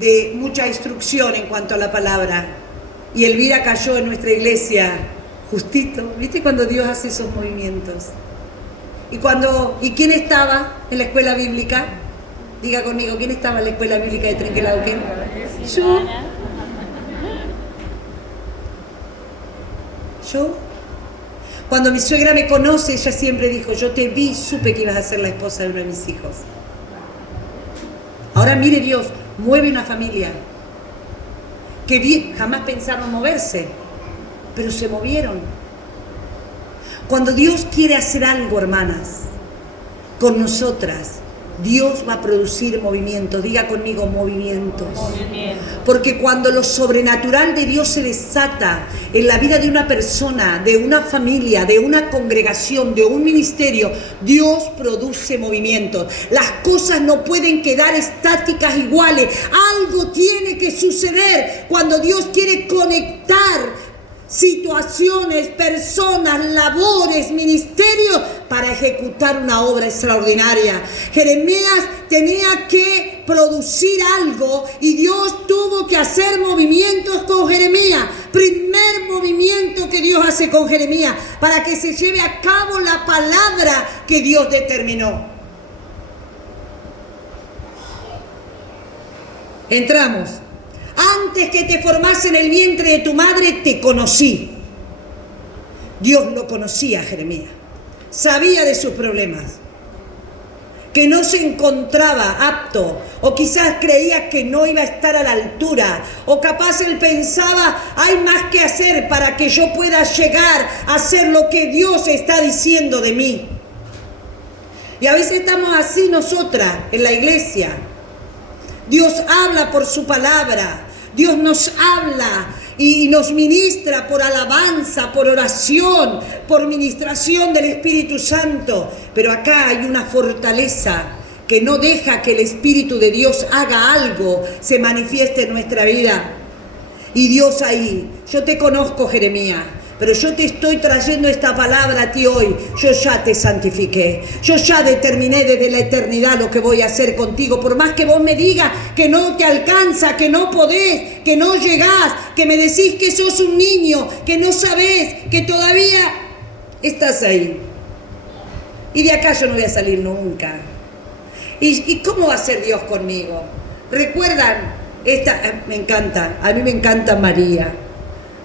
de mucha instrucción en cuanto a la palabra. Y Elvira cayó en nuestra iglesia justito. ¿Viste cuando Dios hace esos movimientos? ¿Y quién estaba en la escuela bíblica? Diga conmigo, ¿quién estaba en la escuela bíblica de Trenquelauquen? Yo. Cuando mi suegra me conoce, ella siempre dijo, yo te vi, supe que ibas a ser la esposa de uno de mis hijos. Ahora mire Dios, mueve una familia que jamás pensaron moverse, pero se movieron. Cuando Dios quiere hacer algo, hermanas, con nosotras, Dios va a producir movimientos. Diga conmigo, movimientos. Porque cuando lo sobrenatural de Dios se desata en la vida de una persona, de una familia, de una congregación, de un ministerio, Dios produce movimientos. Las cosas no pueden quedar estáticas iguales. Algo tiene que suceder cuando Dios quiere conectar situaciones, personas, labores, ministerios para ejecutar una obra extraordinaria. Jeremías tenía que producir algo y Dios tuvo que hacer movimientos con Jeremías. Primer movimiento que Dios hace con Jeremías para que se lleve a cabo la palabra que Dios determinó. Entramos. Antes que te formase en el vientre de tu madre, te conocí. Dios lo conocía a Jeremías. Sabía de sus problemas. Que no se encontraba apto. O quizás creía que no iba a estar a la altura. O capaz él pensaba, hay más que hacer para que yo pueda llegar a hacer lo que Dios está diciendo de mí. Y a veces estamos así nosotras en la iglesia. Dios habla por su palabra. Dios nos habla y nos ministra por alabanza, por oración, por ministración del Espíritu Santo. Pero acá hay una fortaleza que no deja que el Espíritu de Dios haga algo, se manifieste en nuestra vida. Y Dios ahí, yo te conozco, Jeremías, pero yo te estoy trayendo esta palabra a ti hoy. Yo ya te santifiqué. Yo ya determiné desde la eternidad lo que voy a hacer contigo. Por más que vos me digas que no te alcanza, que no podés, que no llegás, que me decís que sos un niño, que no sabés, que todavía estás ahí. Y de acá yo no voy a salir nunca. ¿Y cómo va a ser Dios conmigo? ¿Recuerdan? Me encanta, a mí me encanta María.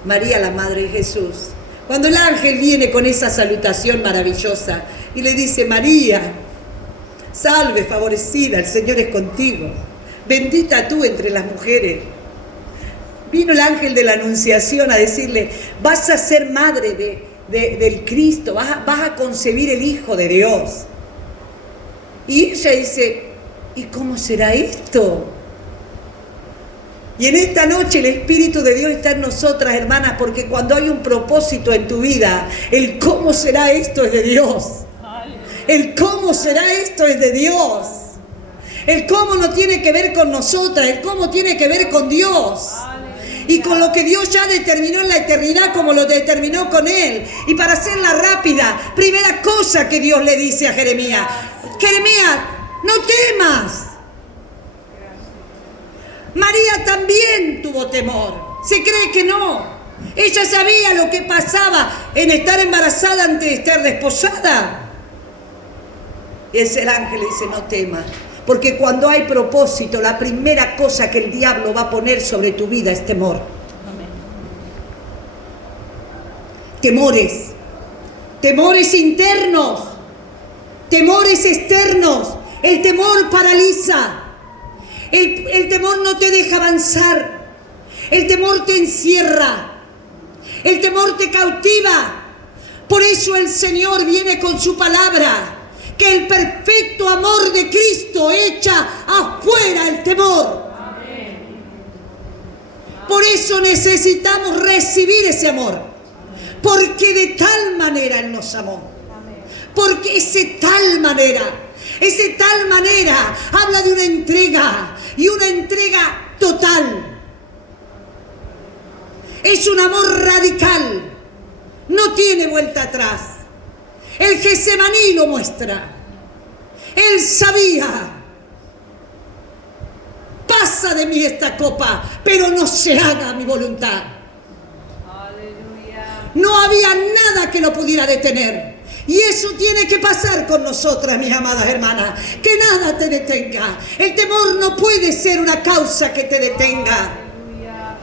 María, la Madre de Jesús. Cuando el ángel viene con esa salutación maravillosa y le dice, María, salve, favorecida, el Señor es contigo. Bendita tú entre las mujeres. Vino el ángel de la Anunciación a decirle, vas a ser madre del Cristo, vas a concebir el Hijo de Dios. Y ella dice, ¿y cómo será esto? Y en esta noche el Espíritu de Dios está en nosotras, hermanas, porque cuando hay un propósito en tu vida, el cómo será esto es de Dios. El cómo será esto es de Dios. El cómo no tiene que ver con nosotras, el cómo tiene que ver con Dios. Y con lo que Dios ya determinó en la eternidad, como lo determinó con Él. Y para hacerla rápida, primera cosa que Dios le dice a Jeremías, Jeremías, no temas. María también tuvo temor. Se cree que no. Ella sabía lo que pasaba en estar embarazada antes de estar desposada. Y el ángel le dice, no temas. Porque cuando hay propósito, la primera cosa que el diablo va a poner sobre tu vida es temor. temores, temores internos, temores externos. El temor paraliza, el temor no te deja avanzar, el temor te encierra, el temor te cautiva. Por eso el Señor viene con su palabra, que el perfecto amor de Cristo echa afuera el temor. Por eso necesitamos recibir ese amor, porque de tal manera Él nos amó, porque ese tal manera habla de una entrega, y una entrega total. Es un amor radical, no tiene vuelta atrás. El Getsemaní lo muestra. Él sabía: pasa de mí esta copa, pero no se haga mi voluntad. Aleluya. No había nada que lo pudiera detener. Y eso tiene que pasar con nosotras, mis amadas hermanas. Que nada te detenga. El temor no puede ser una causa que te detenga. Aleluya.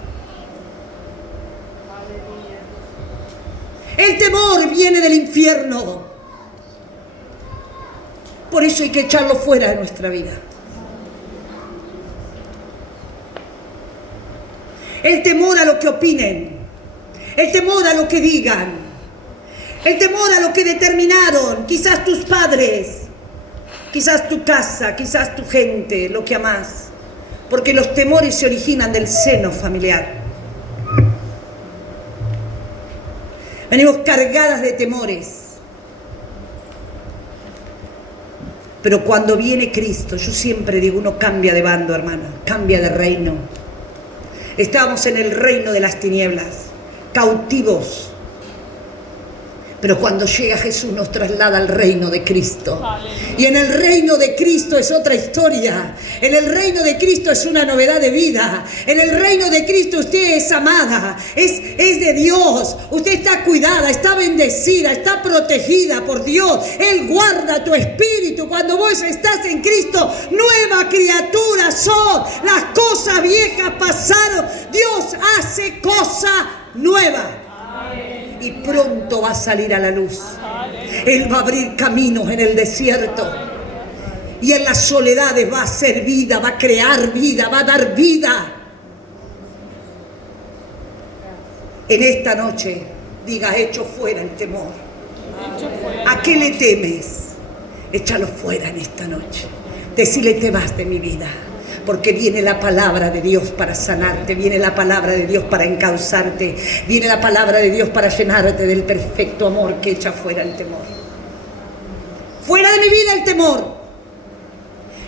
Aleluya. El temor viene del infierno. Por eso hay que echarlo fuera de nuestra vida. El temor a lo que opinen, el temor a lo que digan, el temor a lo que determinaron, quizás tus padres, quizás tu casa, quizás tu gente, lo que amás. Porque los temores se originan del seno familiar. Venimos cargadas de temores. Pero cuando viene Cristo, yo siempre digo, uno cambia de bando, hermana, cambia de reino. Estábamos en el reino de las tinieblas, cautivos. Pero cuando llega Jesús nos traslada al reino de Cristo. Y en el reino de Cristo es otra historia. En el reino de Cristo es una novedad de vida. En el reino de Cristo usted es amada, es de Dios. Usted está cuidada, está bendecida, está protegida por Dios. Él guarda tu espíritu. Cuando vos estás en Cristo, nueva criatura sos. Las cosas viejas pasaron. Dios hace cosa nueva. Y pronto va a salir a la luz. Él va a abrir caminos en el desierto. Y en las soledades va a hacer vida, va a crear vida, va a dar vida. En esta noche, diga, echo fuera el temor. ¿A qué le temes? Échalo fuera en esta noche. Decile, te vas de mi vida. Porque viene la palabra de Dios para sanarte, viene la palabra de Dios para encauzarte, viene la palabra de Dios para llenarte del perfecto amor que echa fuera el temor. Fuera de mi vida el temor.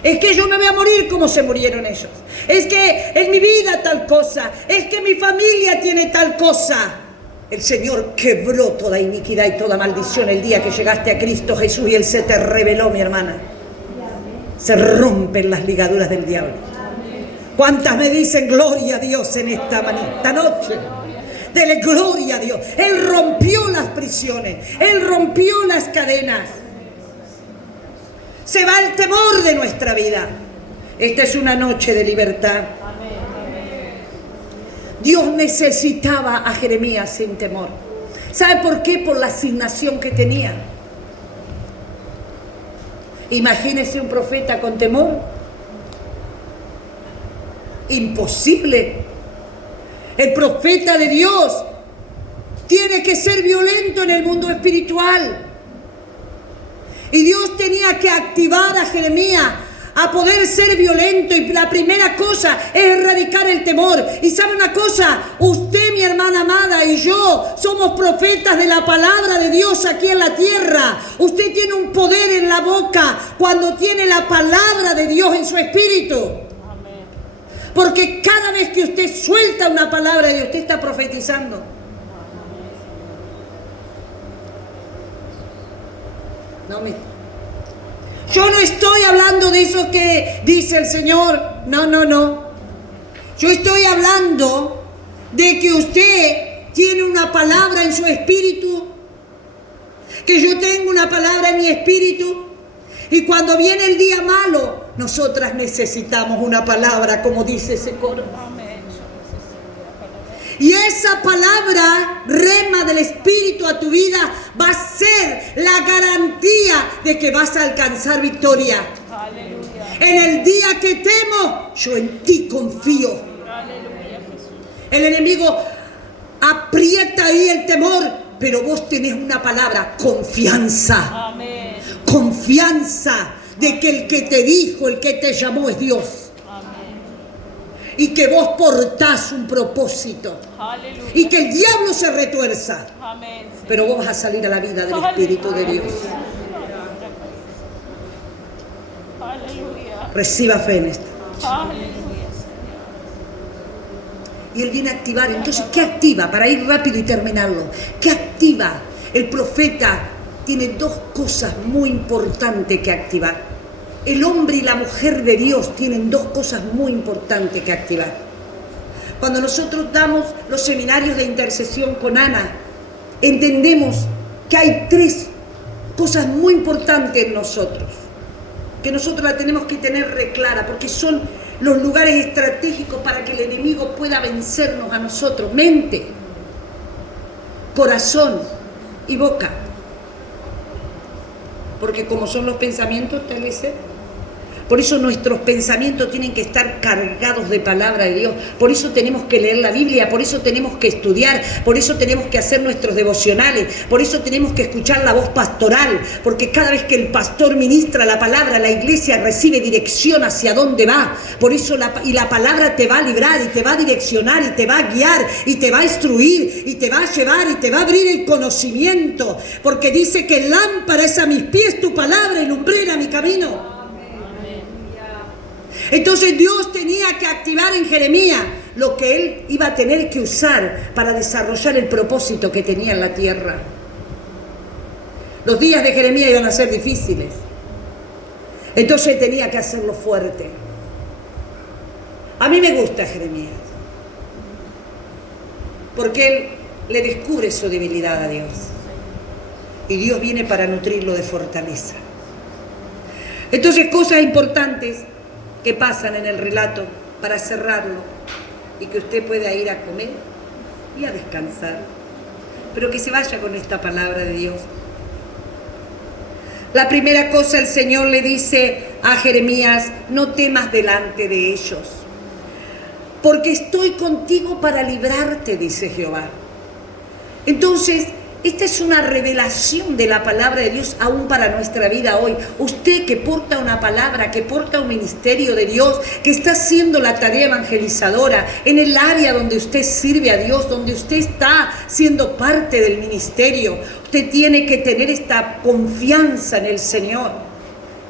Es que yo me voy a morir como se murieron ellos. Es que en mi vida tal cosa. Es que mi familia tiene tal cosa. El Señor quebró toda iniquidad y toda maldición el día que llegaste a Cristo Jesús y Él se te reveló, mi hermana. Se rompen las ligaduras del diablo. ¿Cuántas me dicen gloria a Dios en esta noche? Dele gloria a Dios. Él rompió las prisiones. Él rompió las cadenas. Se va el temor de nuestra vida. Esta es una noche de libertad. Dios necesitaba a Jeremías sin temor. ¿Sabe por qué? Por la asignación que tenía. Imagínese un profeta con temor. Imposible. El profeta de Dios tiene que ser violento en el mundo espiritual. Y Dios tenía que activar a Jeremías a poder ser violento. Y la primera cosa es erradicar el temor. Y sabe una cosa, usted, mi hermana amada, y yo somos profetas de la palabra de Dios aquí en la tierra. Usted tiene un poder en la boca cuando tiene la palabra de Dios en su espíritu. Amén. Porque cada vez que usted suelta una palabra de Dios, usted está profetizando. Yo no estoy hablando de eso que dice el Señor. No. Yo estoy hablando de que usted tiene una palabra en su espíritu. Que yo tengo una palabra en mi espíritu. Y cuando viene el día malo, nosotras necesitamos una palabra, como dice ese coro. Y esa palabra, rema del Espíritu a tu vida, va a ser la garantía de que vas a alcanzar victoria. Aleluya. En el día que temo, yo en ti confío. Aleluya, Jesús. El enemigo aprieta ahí el temor, pero vos tenés una palabra, confianza. Amén. Confianza de que el que te dijo, el que te llamó es Dios. Amén. Y que vos portás un propósito. Aleluya. Y que el diablo se retuerza. Amén. Señor. Pero vos vas a salir a la vida del Espíritu de Dios. Aleluya. Reciba fe en esto. Aleluya. Y Él viene a activar. Entonces, ¿qué activa? Para ir rápido y terminarlo. ¿Qué activa? El profeta tiene dos cosas muy importantes que activar. El hombre y la mujer de Dios tienen dos cosas muy importantes que activar. Cuando nosotros damos los seminarios de intercesión con Ana, entendemos que hay tres cosas muy importantes en nosotros, que nosotros la tenemos que tener reclara, porque son los lugares estratégicos para que el enemigo pueda vencernos a nosotros: mente, corazón y boca. Porque como son los pensamientos, tal vez sea. Por eso nuestros pensamientos tienen que estar cargados de palabra de Dios. Por eso tenemos que leer la Biblia, por eso tenemos que estudiar, por eso tenemos que hacer nuestros devocionales, por eso tenemos que escuchar la voz pastoral, porque cada vez que el pastor ministra la palabra, la iglesia recibe dirección hacia dónde va. Por eso la palabra te va a librar y te va a direccionar y te va a guiar y te va a instruir y te va a llevar y te va a abrir el conocimiento, porque dice que lámpara es a mis pies tu palabra y lumbrera mi camino. Entonces Dios tenía que activar en Jeremías lo que él iba a tener que usar para desarrollar el propósito que tenía en la tierra. Los días de Jeremías iban a ser difíciles. Entonces tenía que hacerlo fuerte. A mí me gusta Jeremías, porque él le descubre su debilidad a Dios. Y Dios viene para nutrirlo de fortaleza. Entonces, cosas importantes que pasan en el relato para cerrarlo y que usted pueda ir a comer y a descansar, pero que se vaya con esta palabra de Dios. La primera cosa, el Señor le dice a Jeremías: no temas delante de ellos, porque estoy contigo para librarte, dice Jehová. Entonces, esta es una revelación de la palabra de Dios aún para nuestra vida hoy. Usted que porta una palabra, que porta un ministerio de Dios, que está haciendo la tarea evangelizadora en el área donde usted sirve a Dios, donde usted está siendo parte del ministerio, usted tiene que tener esta confianza en el Señor,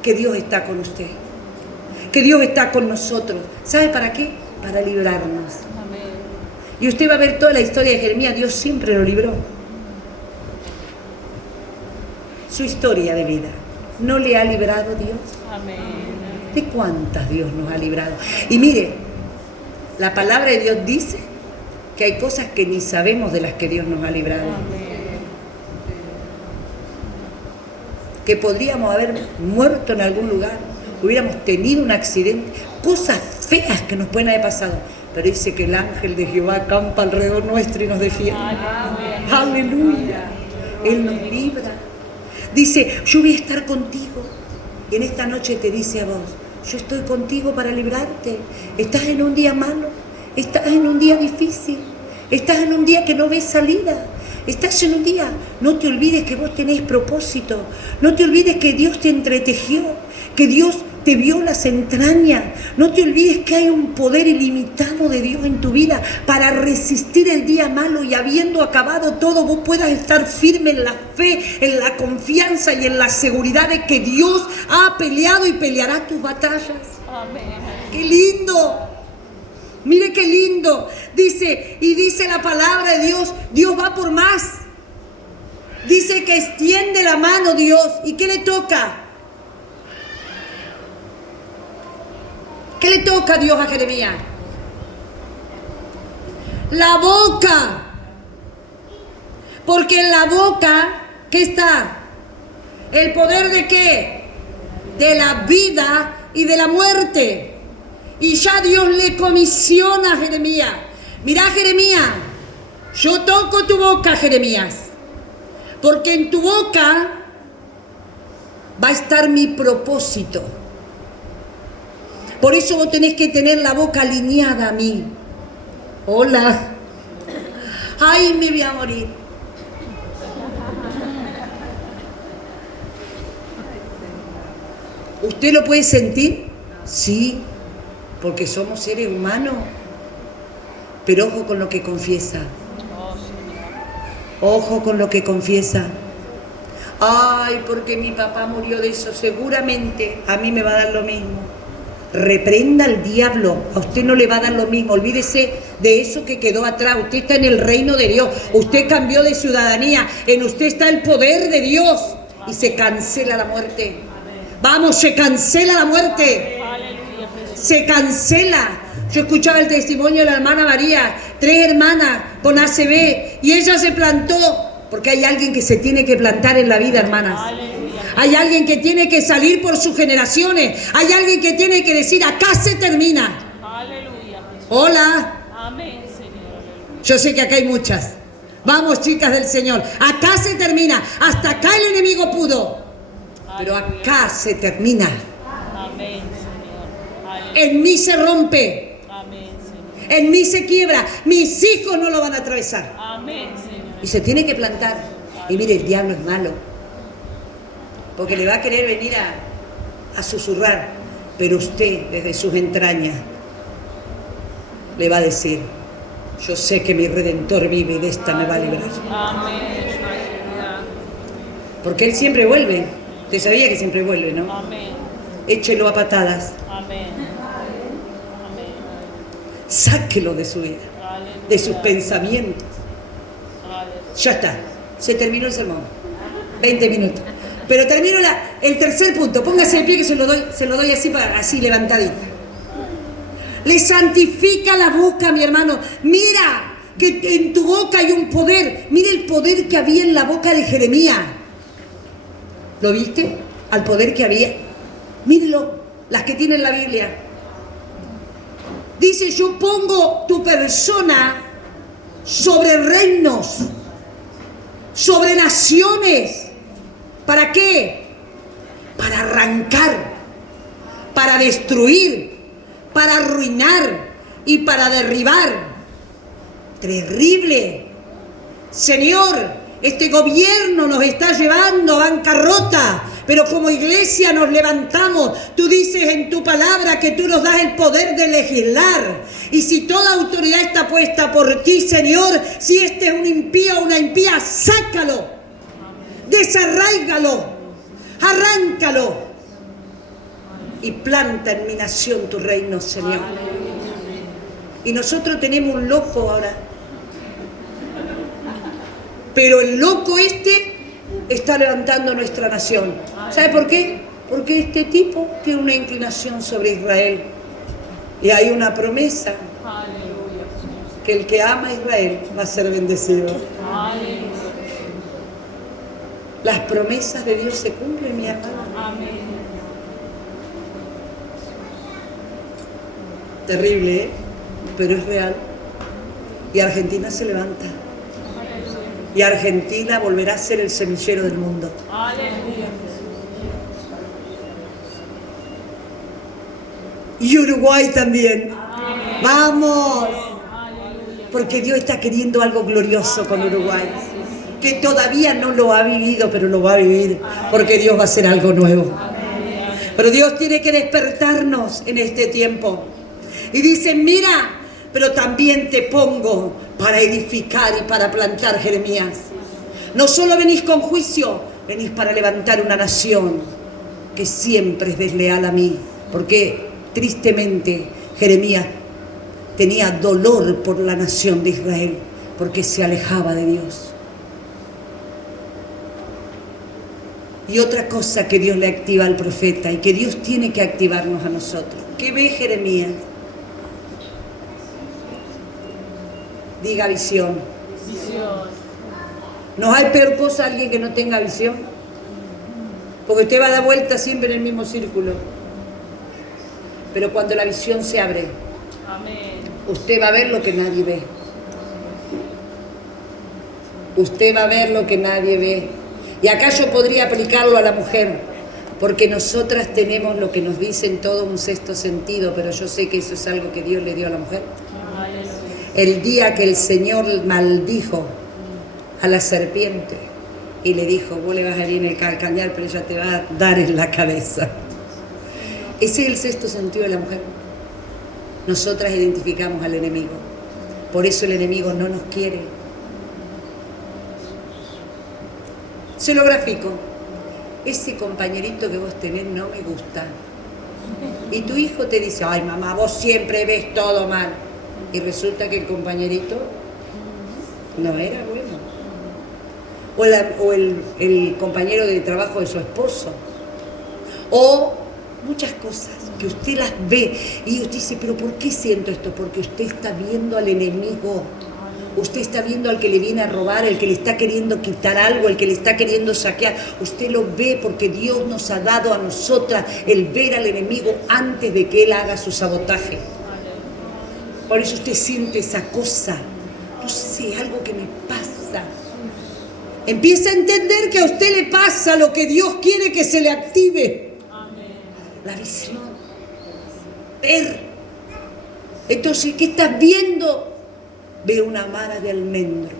que Dios está con usted, que Dios está con nosotros. ¿Sabe para qué? Para librarnos. Amén. Y usted va a ver toda la historia de Jeremías. Dios siempre lo libró. Su historia de vida, ¿no le ha librado Dios? Amén. ¿De cuántas Dios nos ha librado? Y mire, la palabra de Dios dice que hay cosas que ni sabemos de las que Dios nos ha librado. Amén. Que podríamos haber muerto en algún lugar, hubiéramos tenido un accidente, cosas feas que nos pueden haber pasado. Pero dice que el ángel de Jehová acampa alrededor nuestro y nos defiende. Aleluya. Aleluya. Él nos libra. Dice: yo voy a estar contigo. Y en esta noche te dice a vos: yo estoy contigo para librarte. Estás en un día malo, estás en un día difícil, estás en un día que no ves salida, estás en un día. No te olvides que vos tenés propósito, no te olvides que Dios te entretejió, que Dios te vio las entrañas. No te olvides que hay un poder ilimitado de Dios en tu vida para resistir el día malo, y habiendo acabado todo, vos puedas estar firme en la fe, en la confianza y en la seguridad de que Dios ha peleado y peleará tus batallas. Amén. ¡Qué lindo! Mire qué lindo. Dice la palabra de Dios: Dios va por más. Dice que extiende la mano Dios. ¿Y qué le toca? ¿Qué le toca a Dios a Jeremías? La boca. Porque en la boca, ¿qué está? ¿El poder de qué? De la vida y de la muerte. Y ya Dios le comisiona a Jeremías. Mirá, Jeremías, Yo toco tu boca, Jeremías, porque en tu boca va a estar mi propósito. Por eso vos tenés que tener la boca alineada a mí. Hola. Ay, me voy a morir. ¿Usted lo puede sentir? Sí, porque somos seres humanos. Pero ojo con lo que confiesa. Ojo con lo que confiesa. Ay, porque mi papá murió de eso. Seguramente a mí me va a dar lo mismo. Reprenda al diablo. A usted no le va a dar lo mismo. Olvídese de eso que quedó atrás. Usted está en el reino de Dios. Usted cambió de ciudadanía. En usted está el poder de Dios. Y se cancela la muerte. Vamos, se cancela la muerte. Se cancela. Yo escuchaba el testimonio de la hermana María, 3 hermanas con ACV, y ella se plantó, porque hay alguien que se tiene que plantar en la vida, hermanas. Hay alguien que tiene que salir por sus generaciones. Hay alguien que tiene que decir, acá se termina. Hola. Amén, Señor. Yo sé que acá hay muchas. Vamos, chicas del Señor. Acá se termina. Hasta acá el enemigo pudo. Pero acá se termina. Amén, Señor. En mí se rompe. Amén, Señor. En mí se quiebra. Mis hijos no lo van a atravesar. Amén, Señor. Y se tiene que plantar. Y mire, el diablo es malo. Porque le va a querer venir a susurrar. Pero usted, desde sus entrañas, le va a decir, yo sé que mi Redentor vive y de esta me va a librar. Amén. Porque Él siempre vuelve. Usted sabía que siempre vuelve, ¿no? Amén. Échelo a patadas. Amén. Sáquelo de su vida, de sus pensamientos. Ya está, se terminó el sermón. 20 minutos. Pero termino el tercer punto. Póngase de pie que se lo doy así levantadito. Le santifica la boca, mi hermano. Mira que en tu boca hay un poder. Mira el poder que había en la boca de Jeremías. ¿Lo viste? Al poder que había. Mírelo, las que tienen la Biblia. Dice, yo pongo tu persona sobre reinos, sobre naciones. ¿Para qué? Para arrancar, para destruir, para arruinar y para derribar. Terrible. Señor, este gobierno nos está llevando a bancarrota. Pero como iglesia nos levantamos. Tú dices en tu palabra que tú nos das el poder de legislar. Y si toda autoridad está puesta por ti, Señor, si este es un impío o una impía, sácalo. Desarráigalo. Arráncalo. Y planta en mi nación tu reino, Señor. Y nosotros tenemos un loco ahora. Pero el loco este está levantando nuestra nación. ¿Sabe por qué? Porque este tipo tiene una inclinación sobre Israel. Y hay una promesa que el que ama a Israel va a ser bendecido. Las promesas de Dios se cumplen, mi hermano. Terrible, ¿eh? Pero es real. Y Argentina se levanta. Y Argentina volverá a ser el semillero del mundo. Y Uruguay también. ¡Vamos! Porque Dios está queriendo algo glorioso con Uruguay. Que todavía no lo ha vivido, pero lo va a vivir. Porque Dios va a hacer algo nuevo. Pero Dios tiene que despertarnos en este tiempo. Y dice, mira, pero también te pongo para edificar y para plantar, Jeremías. No solo venís con juicio, venís para levantar una nación que siempre es desleal a mí. Porque tristemente Jeremías tenía dolor por la nación de Israel, porque se alejaba de Dios. Y otra cosa que Dios le activa al profeta y que Dios tiene que activarnos a nosotros. ¿Qué ve Jeremías? Diga visión. No hay peor cosa alguien que no tenga visión. Porque usted va a dar vuelta siempre en el mismo círculo. Pero cuando la visión se abre, usted va a ver lo que nadie ve. Usted va a ver lo que nadie ve. Y acá yo podría aplicarlo a la mujer, porque nosotras tenemos lo que nos dicen todo un sexto sentido, pero yo sé que eso es algo que Dios le dio a la mujer. El día que el Señor maldijo a la serpiente y le dijo, vos le vas a ir en el calcañar, pero ella te va a dar en la cabeza. Ese es el sexto sentido de la mujer. Nosotras identificamos al enemigo. Por eso el enemigo no nos quiere. Se lo grafico. Ese compañerito que vos tenés no me gusta. Y tu hijo te dice, ay mamá, vos siempre ves todo mal. Y resulta que el compañerito no era bueno. O el compañero de trabajo de su esposo. O muchas cosas que usted las ve y usted dice, pero ¿por qué siento esto? Porque usted está viendo al enemigo. Usted está viendo al que le viene a robar, el que le está queriendo quitar algo, el que le está queriendo saquear. Usted lo ve porque Dios nos ha dado a nosotras el ver al enemigo antes de que él haga su sabotaje. Por eso usted siente esa cosa. No sé, algo que me pasa. Empieza a entender que a usted le pasa lo que Dios quiere que se le active. La visión. Ver. Entonces, ¿qué estás viendo? Ve una vara de almendro.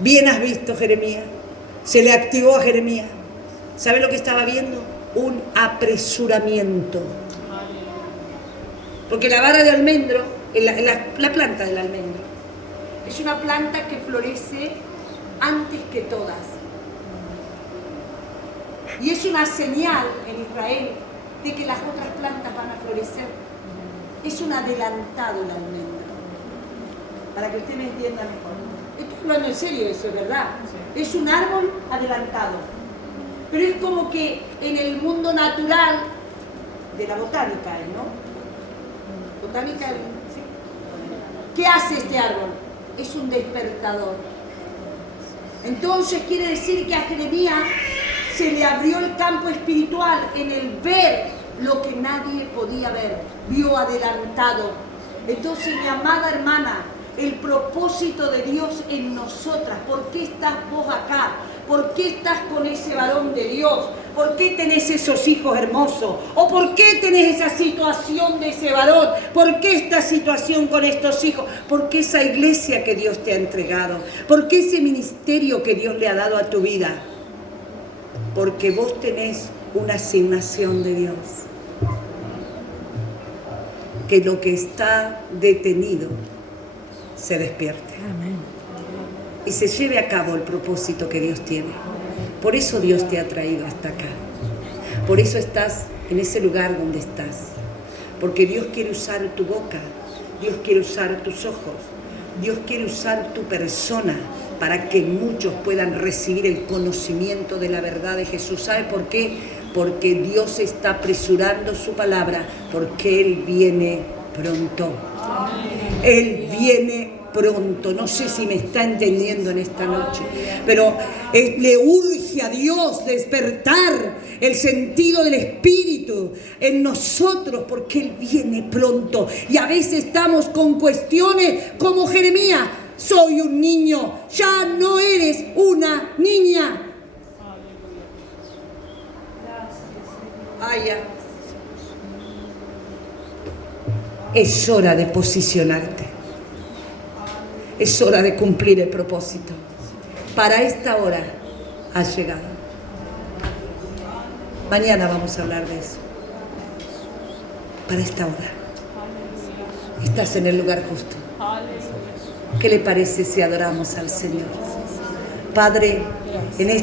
Bien has visto, Jeremías. Se le activó a Jeremías. ¿Sabe lo que estaba viendo? Un apresuramiento. Porque la vara de almendro, la planta del almendro, es una planta que florece antes que todas. Y es una señal en Israel de que las otras plantas van a florecer. Es un adelantado el almendro. Para que usted me entienda mejor. Estoy hablando en serio, eso es verdad. Es un árbol adelantado. Pero es como que en el mundo natural de la botánica, ¿no? Botánica, ¿sí? ¿Qué hace este árbol? Es un despertador. Entonces quiere decir que a Jeremías se le abrió el campo espiritual en el ver lo que nadie podía ver. Vio adelantado. Entonces, mi amada hermana, el propósito de Dios en nosotras. ¿Por qué estás vos acá? ¿Por qué estás con ese varón de Dios? ¿Por qué tenés esos hijos hermosos? ¿O por qué tenés esa situación de ese varón? ¿Por qué esta situación con estos hijos? ¿Por qué esa iglesia que Dios te ha entregado? ¿Por qué ese ministerio que Dios le ha dado a tu vida? Porque vos tenés una asignación de Dios. Que lo que está detenido se despierte. Amén. Y se lleve a cabo el propósito que Dios tiene. Por eso Dios te ha traído hasta acá. Por eso estás en ese lugar donde estás. Porque Dios quiere usar tu boca. Dios quiere usar tus ojos. Dios quiere usar tu persona para que muchos puedan recibir el conocimiento de la verdad de Jesús. ¿Sabe por qué? Porque Dios está apresurando su palabra, porque Él viene pronto. Él viene pronto. No sé si me está entendiendo en esta noche, pero le urge a Dios despertar el sentido del Espíritu en nosotros, porque Él viene pronto. Y a veces estamos con cuestiones como Jeremías: soy un niño. Ya no eres una niña. Ya. Es hora de posicionarte. Es hora de cumplir el propósito. Para esta hora has llegado. Mañana vamos a hablar de eso. Para esta hora estás en el lugar justo. ¿Qué le parece si adoramos al Señor? Padre, en esta